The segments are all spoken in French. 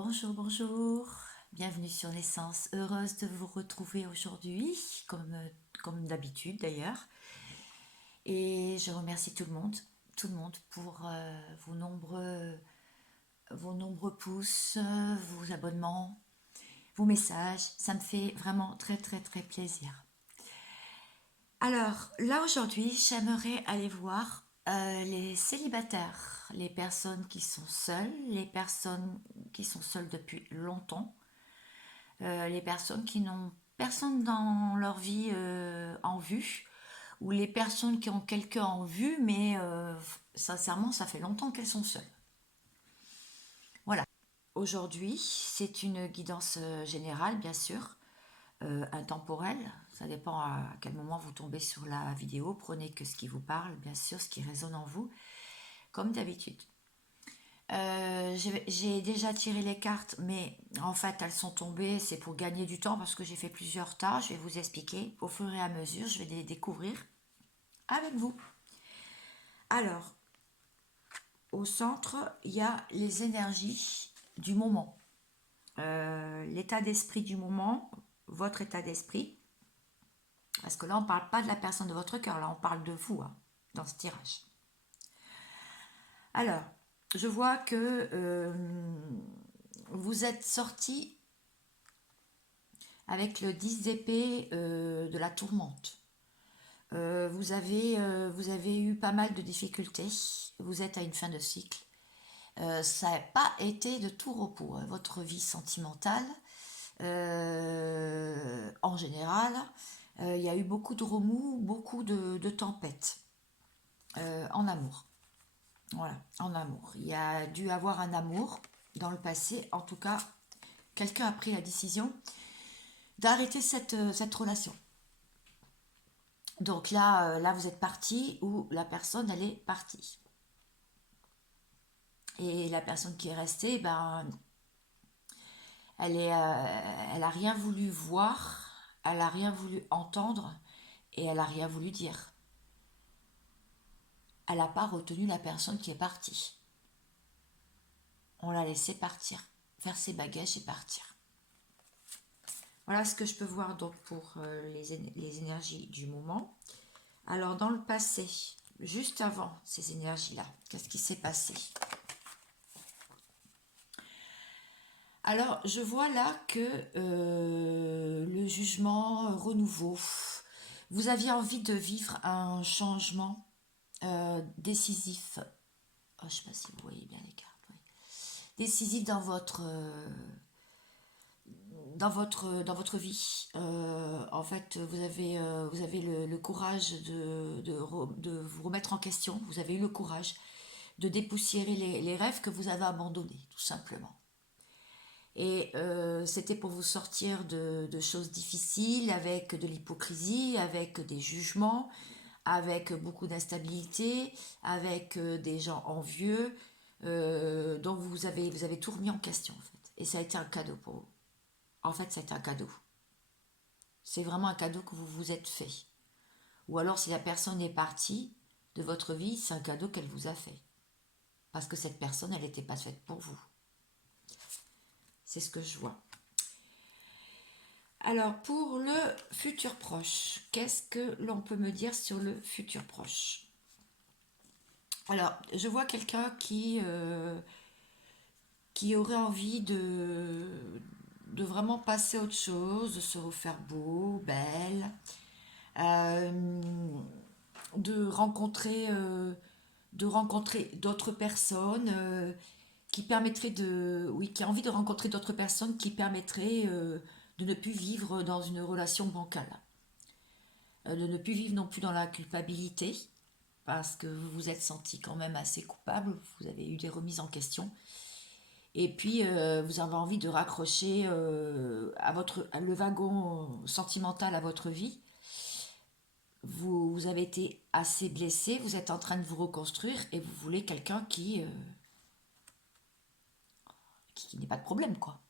Bonjour, bonjour, bienvenue sur Naissance, heureuse de vous retrouver aujourd'hui, comme d'habitude d'ailleurs. Et je remercie tout le monde pour vos nombreux pouces, vos abonnements, vos messages. Ça me fait vraiment très très très plaisir. Alors là aujourd'hui, j'aimerais aller voir les célibataires, les personnes qui sont seules, les personnes qui sont seules depuis longtemps, les personnes qui n'ont personne dans leur vie en vue, ou les personnes qui ont quelqu'un en vue, mais sincèrement, ça fait longtemps qu'elles sont seules. Voilà. Aujourd'hui, c'est une guidance générale, bien sûr, intemporelle. Ça dépend à quel moment vous tombez sur la vidéo. Prenez que ce qui vous parle, bien sûr, ce qui résonne en vous, comme d'habitude. J'ai déjà tiré les cartes, mais en fait elles sont tombées. C'est pour gagner du temps parce que j'ai fait plusieurs tas. Je vais vous expliquer au fur et à mesure. Je vais les découvrir avec vous. Alors, au centre, il y a les énergies du moment, l'état d'esprit du moment, votre état d'esprit. Parce que là, on ne parle pas de la personne de votre cœur, là, on parle de vous hein, dans ce tirage. Alors, je vois que vous êtes sorti avec le 10 d'épée de la tourmente. Vous avez eu pas mal de difficultés. Vous êtes à une fin de cycle. Ça n'a pas été de tout repos, hein, votre vie sentimentale. En général, il y a eu beaucoup de remous, beaucoup de tempêtes en amour. Voilà, en amour. Il y a dû avoir un amour dans le passé. En tout cas, quelqu'un a pris la décision d'arrêter cette relation. Donc là, là, vous êtes parti ou la personne, elle est partie. Et la personne qui est restée, ben, elle a rien voulu voir, elle a rien voulu entendre et elle a rien voulu dire. Elle n'a pas retenu la personne qui est partie. On l'a laissé partir, faire ses bagages et partir. Voilà ce que je peux voir donc pour les énergies du moment. Alors dans le passé, juste avant ces énergies-là, qu'est-ce qui s'est passé? Alors je vois là que le jugement, renouveau, vous aviez envie de vivre un changement décisif. Oh, je ne sais pas si vous voyez bien les cartes. Oui. Décisif dans votre vie. En fait, vous avez le courage de vous remettre en question. Vous avez eu le courage de dépoussiérer les rêves que vous avez abandonnés, tout simplement. Et c'était pour vous sortir de choses difficiles, avec de l'hypocrisie, avec des jugements, avec beaucoup d'instabilité, avec des gens envieux. Donc vous avez tout remis en question, en fait. Et ça a été un cadeau pour vous. En fait, c'est un cadeau. C'est vraiment un cadeau que vous vous êtes fait. Ou alors, si la personne est partie de votre vie, c'est un cadeau qu'elle vous a fait. Parce que cette personne, elle n'était pas faite pour vous. C'est ce que je vois. Alors, pour le futur proche, qu'est-ce que l'on peut me dire sur le futur proche? Alors, je vois quelqu'un qui aurait envie de vraiment passer à autre chose, de se refaire beau, belle, euh, de rencontrer d'autres personnes qui permettraient de oui qui a envie de rencontrer d'autres personnes qui permettraient de ne plus vivre dans une relation bancale, de ne plus vivre non plus dans la culpabilité parce que vous vous êtes senti quand même assez coupable, vous avez eu des remises en question et puis vous avez envie de raccrocher le wagon sentimental à votre vie. Vous avez été assez blessé, vous êtes en train de vous reconstruire et vous voulez quelqu'un qui n'ait pas de problème, quoi,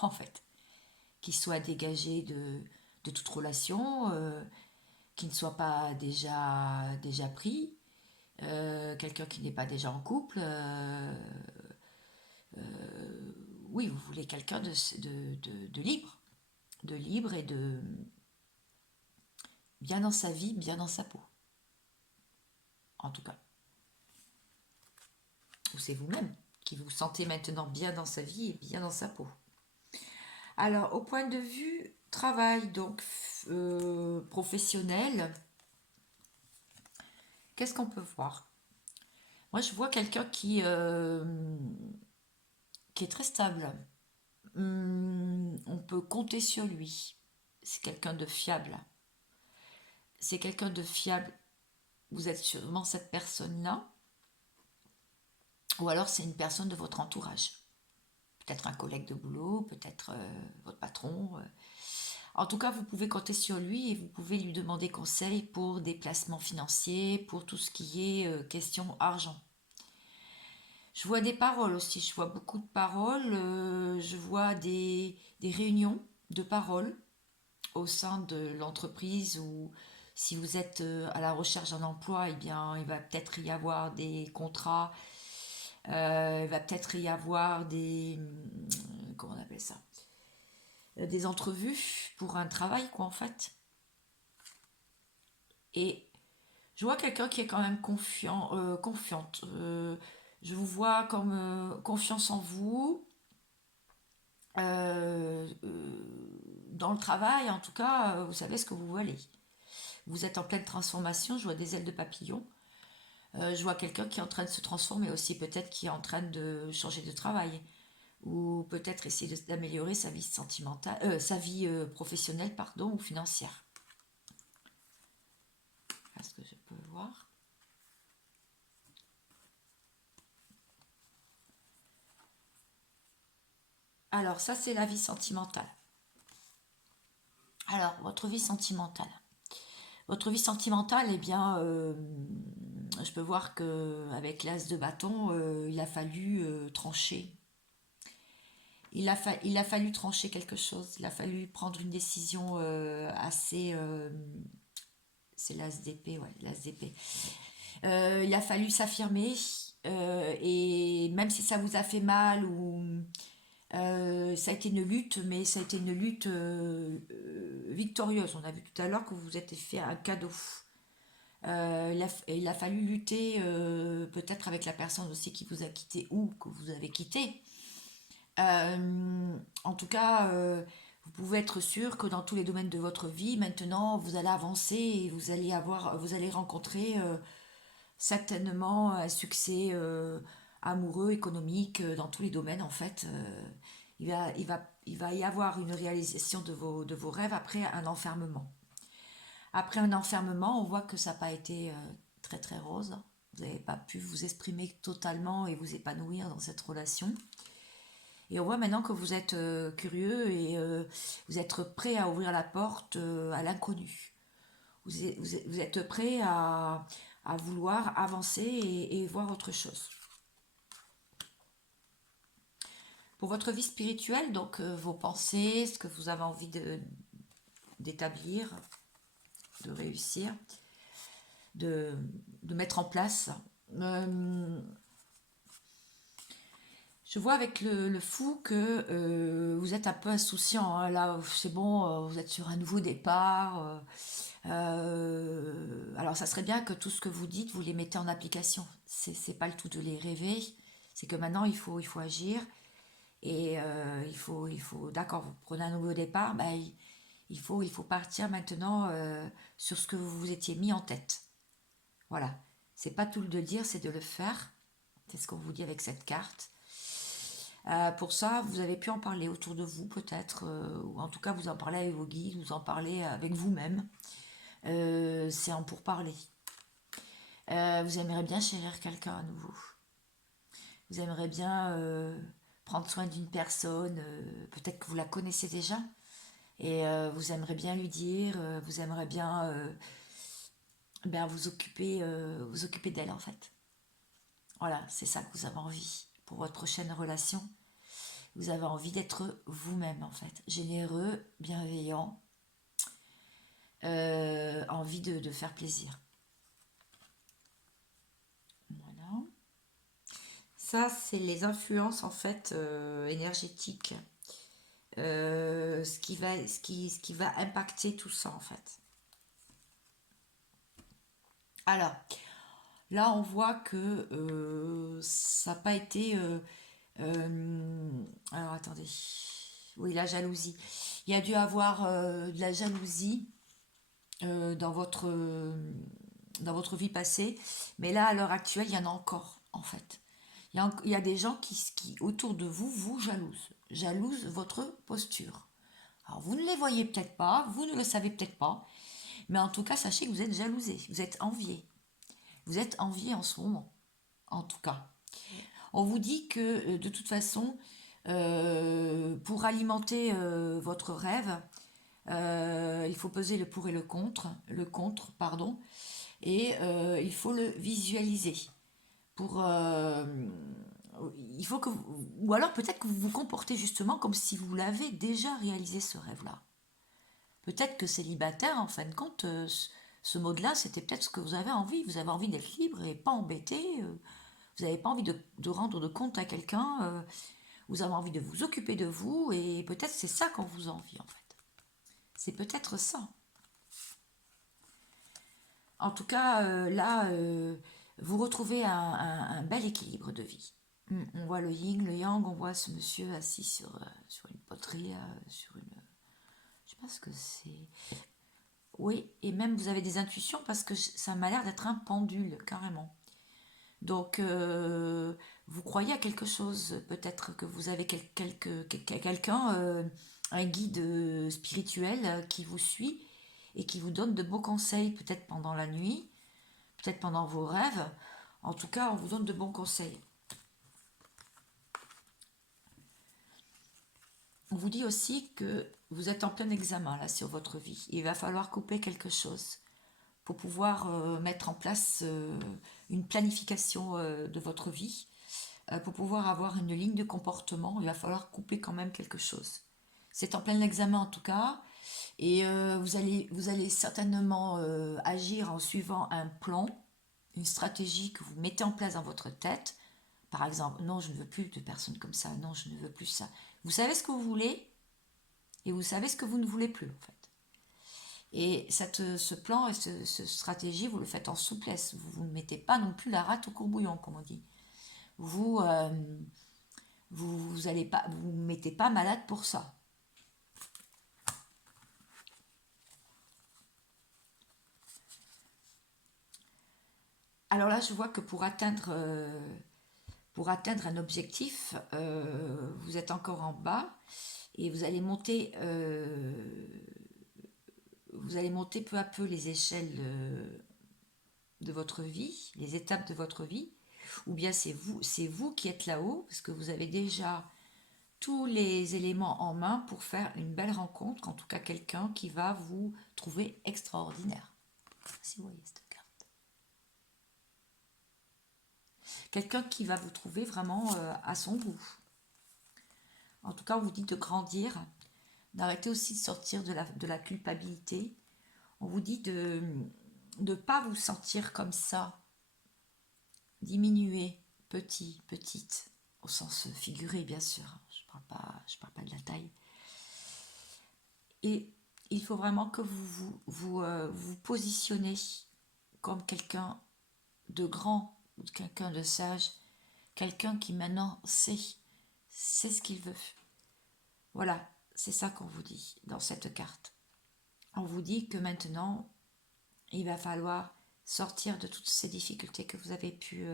en fait. Qui soit dégagé de toute relation, qui ne soit pas déjà pris, quelqu'un qui n'est pas déjà en couple, oui, vous voulez quelqu'un libre, de libre et de bien dans sa vie, bien dans sa peau, en tout cas. Ou c'est vous-même qui vous sentez maintenant bien dans sa vie et bien dans sa peau. Alors, au point de vue travail, donc professionnel, qu'est-ce qu'on peut voir? Moi, je vois quelqu'un qui est très stable. On peut compter sur lui. C'est quelqu'un de fiable. C'est quelqu'un de fiable. Vous êtes sûrement cette personne-là. Ou alors c'est une personne de votre entourage. Peut-être un collègue de boulot, peut-être votre patron. En tout cas, vous pouvez compter sur lui et vous pouvez lui demander conseil pour des placements financiers, pour tout ce qui est question argent. Je vois des paroles aussi, je vois beaucoup de paroles, je vois des réunions de paroles au sein de l'entreprise ou si vous êtes à la recherche d'un emploi, eh bien, il va peut-être y avoir des contrats, il va peut-être y avoir comment on appelle ça? Des entrevues pour un travail, quoi, en fait. Et je vois quelqu'un qui est quand même confiante. Je vous vois comme confiance en vous. Dans le travail, en tout cas, vous savez ce que vous voulez. Vous êtes en pleine transformation, je vois des ailes de papillon. Je vois quelqu'un qui est en train de se transformer aussi, peut-être qui est en train de changer de travail. Ou peut-être essayer d'améliorer sa vie sentimentale, sa vie professionnelle, pardon, ou financière. Est-ce que je peux voir? Alors, ça, c'est la vie sentimentale. Alors, votre vie sentimentale. Votre vie sentimentale, eh bien, je peux voir que avec l'as de bâton, il a fallu trancher. Il a fallu trancher quelque chose. Il a fallu prendre une décision assez. C'est l'as d'épée, ouais, l'as d'épée. Il a fallu s'affirmer. Et même si ça vous a fait mal ou ça a été une lutte, mais ça a été une lutte victorieuse. On a vu tout à l'heure que vous vous êtes fait un cadeau. Il a fallu lutter peut-être avec la personne aussi qui vous a quitté ou que vous avez quitté. En tout cas, vous pouvez être sûr que dans tous les domaines de votre vie, maintenant, vous allez avancer et vous allez rencontrer certainement un succès amoureux, économique, dans tous les domaines en fait. Il va y avoir une réalisation de vos rêves après un enfermement. Après un enfermement, on voit que ça n'a pas été très très rose. Vous n'avez pas pu vous exprimer totalement et vous épanouir dans cette relation. Et on voit maintenant que vous êtes curieux et vous êtes prêt à ouvrir la porte à l'inconnu. Vous êtes prêt à vouloir avancer et voir autre chose. Pour votre vie spirituelle, donc vos pensées, ce que vous avez envie d'établir, de réussir, de mettre en place. Je vois avec le fou que vous êtes un peu insouciant, hein. Là, c'est bon, vous êtes sur un nouveau départ. Alors, ça serait bien que tout ce que vous dites, vous les mettez en application. C'est pas le tout de les rêver. C'est que maintenant, il faut agir. Et d'accord, vous prenez un nouveau départ, ben, il faut partir maintenant sur ce que vous vous étiez mis en tête. Voilà. C'est pas tout de le dire, c'est de le faire. C'est ce qu'on vous dit avec cette carte. Pour ça, vous avez pu en parler autour de vous peut-être, ou en tout cas vous en parlez avec vos guides, vous en parlez avec vous-même. C'est en pourparler. Vous aimeriez bien chérir quelqu'un à nouveau. Vous aimeriez bien prendre soin d'une personne, peut-être que vous la connaissez déjà, et vous aimeriez bien lui dire, vous aimeriez bien ben, vous occuper d'elle en fait. Voilà, c'est ça que vous avez envie pour votre prochaine relation. Vous avez envie d'être vous-même en fait, généreux, bienveillant, envie de faire plaisir. Voilà. ça, c'est les influences en fait énergétiques, ce qui va impacter tout ça en fait. Alors, là, on voit que ça n'a pas été. Alors, attendez. Oui, la jalousie. Il y a dû avoir de la jalousie dans votre vie passée, mais là, à l'heure actuelle, il y en a encore, en fait. Il y a des gens qui, autour de vous, vous jalousent votre posture. Alors, vous ne les voyez peut-être pas, vous ne le savez peut-être pas, mais en tout cas, sachez que vous êtes jalousé, vous êtes envié. Vous êtes envié en ce moment, en tout cas. On vous dit que de toute façon, pour alimenter votre rêve, il faut peser le pour et le contre, pardon, et il faut le visualiser. Pour, il faut que ou alors peut-être que vous vous comportez justement comme si vous l'avez déjà réalisé ce rêve-là. Peut-être que célibataire, en fin de compte, ce mode-là, c'était peut-être ce que vous avez envie. Vous avez envie d'être libre et pas embêté. Vous n'avez pas envie de rendre de compte à quelqu'un. Vous avez envie de vous occuper de vous. Et peut-être c'est ça qu'on vous envie, en fait. C'est peut-être ça. En tout cas, là, vous retrouvez un bel équilibre de vie. On voit le yin, le yang, on voit ce monsieur assis sur une poterie, sur une... Je sais pas ce que c'est. Oui, et même vous avez des intuitions parce que ça m'a l'air d'être un pendule, carrément. Donc, vous croyez à quelque chose, peut-être que vous avez quelqu'un, un guide spirituel qui vous suit et qui vous donne de beaux conseils, peut-être pendant la nuit, peut-être pendant vos rêves. En tout cas, on vous donne de bons conseils. On vous dit aussi que vous êtes en plein examen là sur votre vie. Il va falloir couper quelque chose pour pouvoir mettre en place une planification de votre vie, pour pouvoir avoir une ligne de comportement. Il va falloir couper quand même quelque chose. C'est en plein examen en tout cas, et vous allez certainement agir en suivant un plan, une stratégie que vous mettez en place dans votre tête. Par exemple, non, je ne veux plus de personnes comme ça, non, je ne veux plus ça. Vous savez ce que vous voulez et vous savez ce que vous ne voulez plus en fait. Et ce plan et cette stratégie, vous le faites en souplesse. Vous ne mettez pas non plus la rate au courbouillon, comme on dit. Vous vous allez pas, vous mettez pas malade pour ça. Alors là, je vois que pour atteindre un objectif, vous êtes encore en bas et vous allez monter peu à peu les échelles de votre vie, les étapes de votre vie, ou bien c'est vous qui êtes là-haut, parce que vous avez déjà tous les éléments en main pour faire une belle rencontre, en tout cas quelqu'un qui va vous trouver extraordinaire. Si vous voyez cette carte. Quelqu'un qui va vous trouver vraiment à son goût. En tout cas, on vous dit de grandir, d'arrêter aussi de sortir de la culpabilité. On vous dit de ne pas vous sentir comme ça, diminué, petit, petite, au sens figuré bien sûr. Je parle pas de la taille. Et il faut vraiment que vous positionnez comme quelqu'un de grand, quelqu'un de sage, quelqu'un qui maintenant sait ce qu'il veut. Voilà, c'est ça qu'on vous dit dans cette carte. On vous dit que maintenant, il va falloir sortir de toutes ces difficultés que vous avez pu...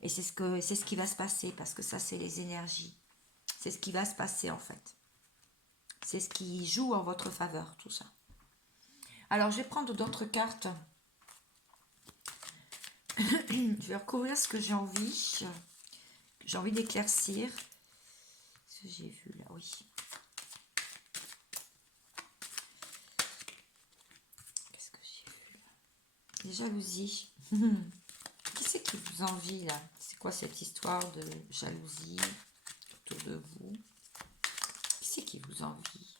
et c'est ce qui va se passer, parce que ça, c'est les énergies. C'est ce qui va se passer, en fait. C'est ce qui joue en votre faveur, tout ça. Alors, je vais prendre d'autres cartes. Je vais recouvrir ce que j'ai envie. J'ai envie d'éclaircir. Ce que j'ai vu là, oui. Qu'est-ce que j'ai vu là? Les jalousies. Qui c'est qui vous envie là? C'est quoi cette histoire de jalousie autour de vous? Qui c'est qui vous envie?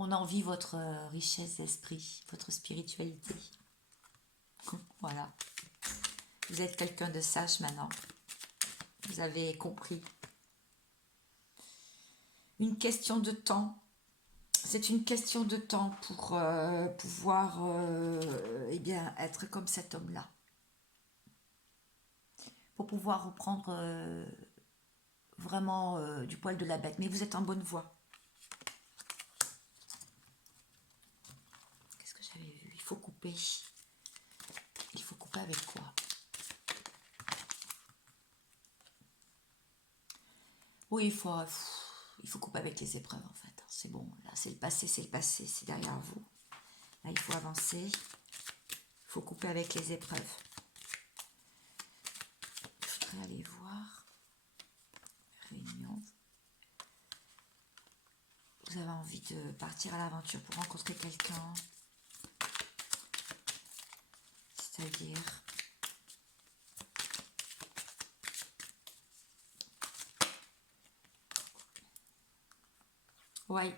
On envie votre richesse d'esprit, votre spiritualité. Voilà. Vous êtes quelqu'un de sage maintenant. Vous avez compris. Une question de temps. C'est une question de temps pour pouvoir eh bien, être comme cet homme-là. Pour pouvoir reprendre vraiment du poil de la bête. Mais vous êtes en bonne voie. Qu'est-ce que j'avais vu? Il faut couper. Il faut couper avec quoi? Oui, il faut couper avec les épreuves en fait. C'est bon, là c'est le passé, c'est derrière vous. Là il faut avancer. Il faut couper avec les épreuves. Je voudrais aller voir. Réunion. Vous avez envie de partir à l'aventure pour rencontrer quelqu'un. C'est-à-dire... Oui,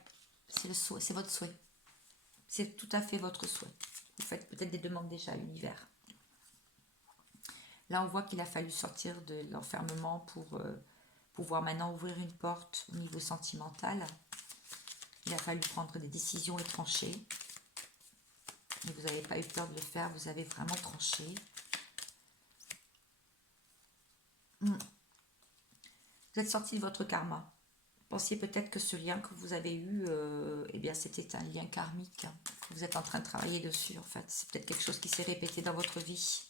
c'est le souhait, c'est votre souhait. C'est tout à fait votre souhait. Vous faites peut-être des demandes déjà à l'univers. Là, on voit qu'il a fallu sortir de l'enfermement pour pouvoir maintenant ouvrir une porte au niveau sentimental. Il a fallu prendre des décisions et trancher. Et vous n'avez pas eu peur de le faire, vous avez vraiment tranché. Vous êtes sorti de votre karma. Pensiez peut-être que ce lien que vous avez eu, eh bien, c'était un lien karmique. Vous êtes en train de travailler dessus, en fait. C'est peut-être quelque chose qui s'est répété dans votre vie.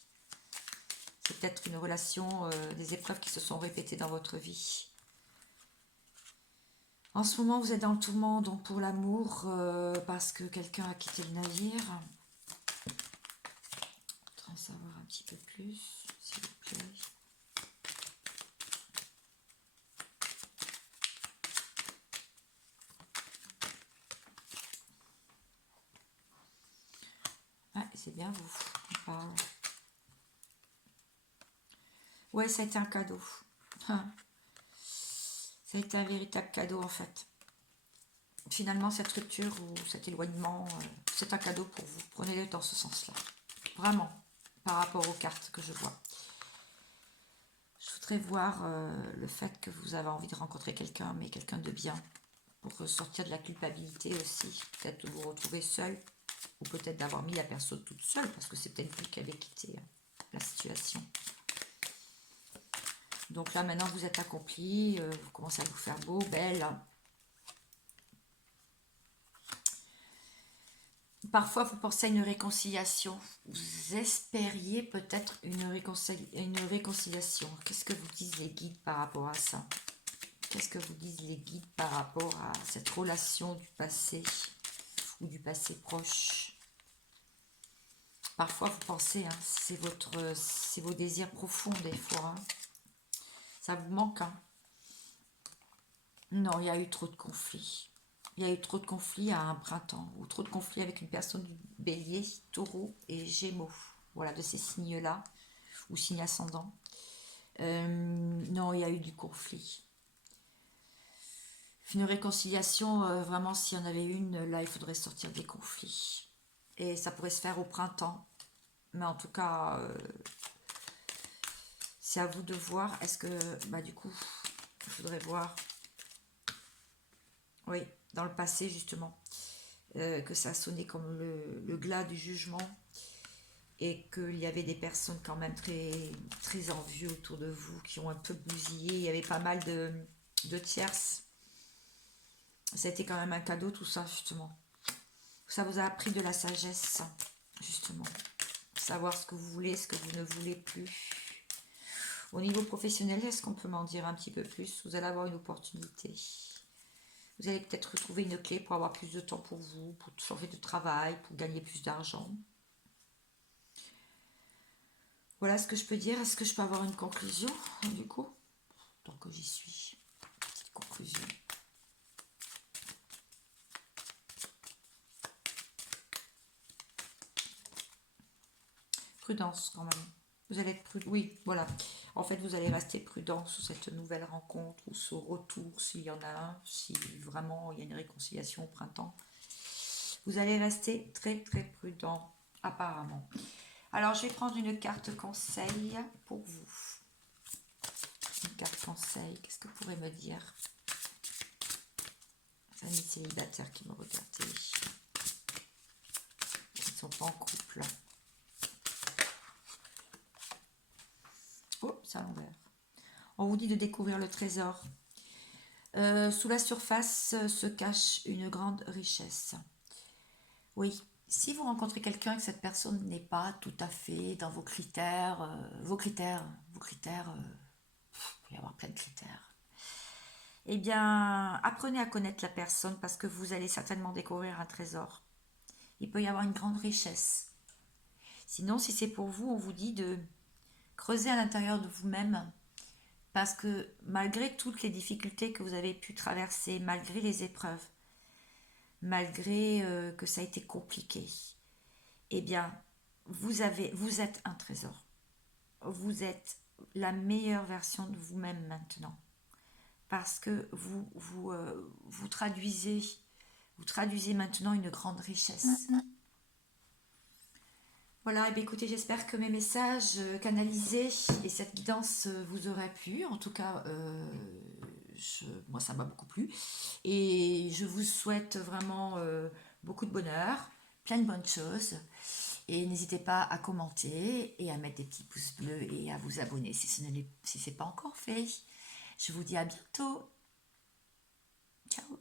C'est peut-être une relation, des épreuves qui se sont répétées dans votre vie. En ce moment, vous êtes dans le tourment, donc pour l'amour, parce que quelqu'un a quitté le navire. Je voudrais en savoir un petit peu plus, s'il vous plaît. Ah, c'est bien, vous. On parle. Ouais, ça a été un cadeau. Ça a été un véritable cadeau, en fait. Finalement, cette rupture ou cet éloignement, c'est un cadeau pour vous. Prenez-le dans ce sens-là. Vraiment, par rapport aux cartes que je vois. Je voudrais voir le fait que vous avez envie de rencontrer quelqu'un, mais quelqu'un de bien, pour sortir de la culpabilité aussi. Peut-être de vous retrouver seul, ou peut-être d'avoir mis la personne toute seule, parce que c'est peut-être vous qui avez quitté la situation. Donc là, maintenant, vous êtes accompli, vous commencez à vous faire beau, belle. Parfois, vous pensez à une réconciliation. Vous espériez peut-être une réconciliation. Qu'est-ce que vous disent les guides par rapport à ça? Qu'est-ce que vous disent les guides par rapport à cette relation du passé ou du passé proche? Parfois, vous pensez, hein, c'est vos désirs profonds des fois. Hein. Ça vous manque. Hein. Non, il y a eu trop de conflits. Il y a eu trop de conflits à un printemps, ou trop de conflits avec une personne du bélier, taureau et gémeaux. Voilà, de ces signes-là, ou signes ascendants. Non, il y a eu du conflit. Une réconciliation, vraiment, s'il y en avait une, là, il faudrait sortir des conflits. Et ça pourrait se faire au printemps. Mais en tout cas, c'est à vous de voir. Est-ce que, bah du coup, il faudrait voir, oui, dans le passé, justement, que ça sonnait comme le glas du jugement et qu'il y avait des personnes quand même très, très envieux autour de vous qui ont un peu bousillé. Il y avait pas mal de tierces. Ça a été quand même un cadeau, tout ça, justement. Ça vous a appris de la sagesse, justement. Savoir ce que vous voulez, ce que vous ne voulez plus. Au niveau professionnel, est-ce qu'on peut m'en dire un petit peu plus? Vous allez avoir une opportunité. Vous allez peut-être retrouver une clé pour avoir plus de temps pour vous, pour changer de travail, pour gagner plus d'argent. Voilà ce que je peux dire. Est-ce que je peux avoir une conclusion, du coup? Tant que j'y suis. Petite conclusion. Prudence, quand même. Vous allez être prudent. Oui, voilà. En fait, vous allez rester prudent sur cette nouvelle rencontre ou ce retour, s'il y en a un, si vraiment il y a une réconciliation au printemps. Vous allez rester très, très prudent, apparemment. Alors, je vais prendre une carte conseil pour vous. Une carte conseil, qu'est-ce que vous pourrez me dire? Amis célibataires qui me regardent, qui ne sont pas en couple. Oh, c'est à l'envers. On vous dit de découvrir le trésor. Sous la surface se cache une grande richesse. Oui, si vous rencontrez quelqu'un et que cette personne n'est pas tout à fait dans vos critères, il peut y avoir plein de critères. Eh bien, apprenez à connaître la personne parce que vous allez certainement découvrir un trésor. Il peut y avoir une grande richesse. Sinon, si c'est pour vous, on vous dit de creuser à l'intérieur de vous-même parce que malgré toutes les difficultés que vous avez pu traverser, malgré les épreuves, malgré que ça a été compliqué, eh bien, vous êtes un trésor. Vous êtes la meilleure version de vous-même maintenant. Parce que vous traduisez maintenant une grande richesse. Voilà, et bien écoutez, j'espère que mes messages canalisés et cette guidance vous auraient plu. En tout cas, moi, ça m'a beaucoup plu. Et je vous souhaite vraiment beaucoup de bonheur, plein de bonnes choses. Et n'hésitez pas à commenter et à mettre des petits pouces bleus et à vous abonner si ce n'est pas encore fait. Je vous dis à bientôt. Ciao.